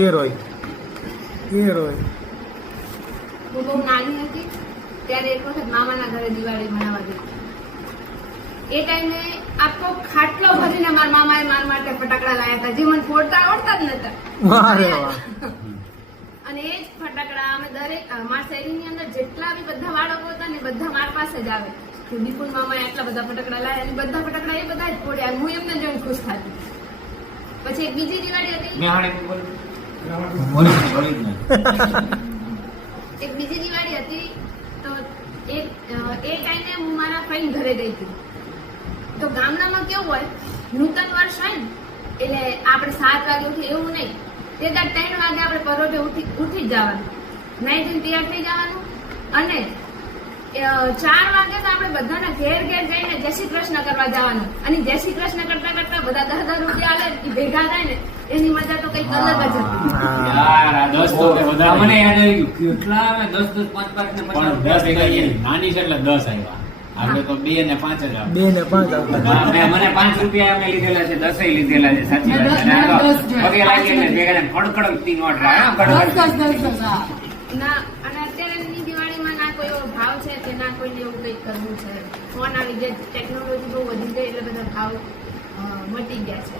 એ રોય હું બહુ નાની હતી ત્યારે એક વખત મામાના ઘરે દિવાળી મનાવવા ગઈ. એ ટાઈમે આખો ખાટલો ભરીને મારા મામાએ મારા માટે ફટાકડા લાવ્યા હતા, જે મને ફોડતા આવડતા જ નતા. વાહ રે વાહ. અને એ જ ફટાકડા અમે દરેક મારા શેરીની અંદર જેટલા બી બધા બાળકો હતા ને બધા મારા પાસે જ આવે કે વિપુલ મામાએ આટલા બધા ફટાકડા લાવ્યા અને બધા ફટાકડા એ બધા જ ફોડ્યા. હું એમને જોઈને ખુશ થતી. પછી એક બીજી દિવાળી હતી, એક બીજી દિવાળી હતી તો એ ટાઈમે હું મારા ફ્રેન્ડ ઘરે ગઈ હતી. તો ગામડામાં કેવું હોય, નૂતન વર્ષ હોય ને એટલે આપણે 7 વાગે ઉઠી એવું નહીં, તે 3 વાગે આપણે પરોઢે ઉઠી જ જવાનું, નાઈ ધોઈને તૈયાર થઈ જવાનું અને 4 વાગે તો આપણે બધાના ઘેર જઈને જય શ્રી કૃષ્ણ કરવા જવાનું. અને જય શ્રી કૃષ્ણ કરતા કરતા બધા 10 રૂપિયા આલે ભેગા થાય ને એની મજા તો કઈક અલગ જ હતી. યાર આ 10 તો વધારે મને યાદ આવી ગયું કેટલા અમે 10 5 5 ને 50 નાની છે એટલે 10 આવ્યા. આપણે તો 2 ને 5 જ આવે. 2 ને 5 આવતા. મને 5 રૂપિયા અમે લીધેલા છે, 10 લીધેલા છે. સાચી વાત છે. પગે લાગી એટલે ભેગા કડકડકતી નોટ લાગે. ના અને અત્યારેની દિવાળીમાં ના કોઈ એવો ભાવ છે કે ના કોઈને એવું કંઈક કરવું છે. ફોન આવી ગયા, ટેકનોલોજી બહુ વધી ગઈ એટલે બધા ભાવ મટી ગયા છે.